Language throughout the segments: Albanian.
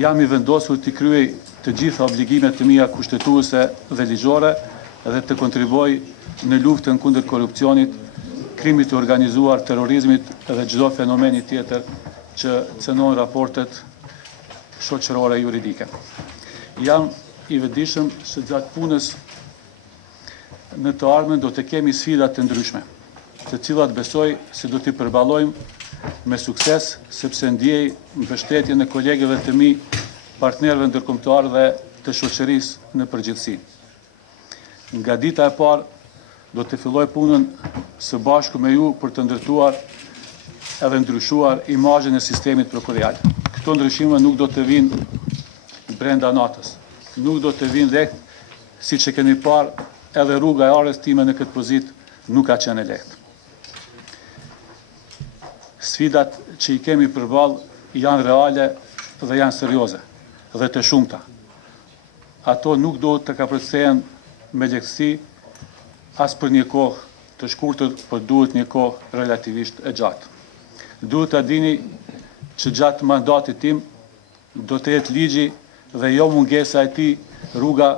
Jam i vendosur të kryej të gjitha obligimet të mia kushtetuese dhe ligjore dhe të kontribuoj në luftën kundër korrupsionit, krimit të organizuar, terrorizmit dhe çdo fenomeni tjetër që cënon raportet shoqërore juridike. Jam i vetëdijshëm se gjatë punës në të ardhmen do të kemi sfida të ndryshme, të cilat besoj se do t'i përballojmë me sukses, sepse ndjej mbështetjen e kolegëve të mi, partnerëve ndërkombëtar dhe të shoqërisë në përgjithësi. Nga dita e parë do të filloj punën së bashku me ju për të ndërtuar edhe ndryshuar imazhin e sistemit prokurorial. Këto ndryshime nuk do të vinë brenda natës, nuk do të vinë lehtë, siç e keni parë, edhe rruga e arës time në këtë pozitë nuk ka qenë e lehtë. Sfidat që i kemi përballë janë reale dhe janë serioze dhe të shumta. Ato nuk do të kapërcehen me lehtësi as për një kohë të shkurtër, por duhet një kohë relativisht e gjatë. Duhet ta dini që gjatë mandatit tim do të jetë ligji dhe jo mungesa e tij rruga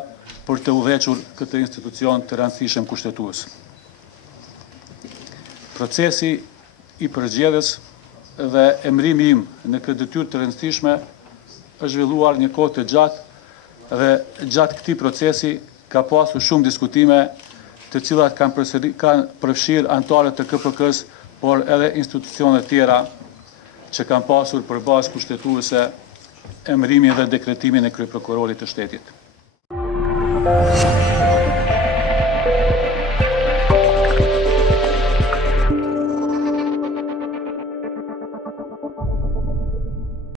për të udhëhequr këtë institucion të rëndësishëm kushtetues. Procesi i përgjedhjes dhe emrimi im në këtë detyrë të rëndësishme është zhvilluar një kohë të gjatë dhe gjatë këtij procesi ka pasur shumë diskutime, të cilat kanë përfshirë anëtarët të KPK-s, por edhe institucione tjera që kanë pasur për bazë kushtetuese emrimin dhe dekretimin e kryeprokurorit të shtetit.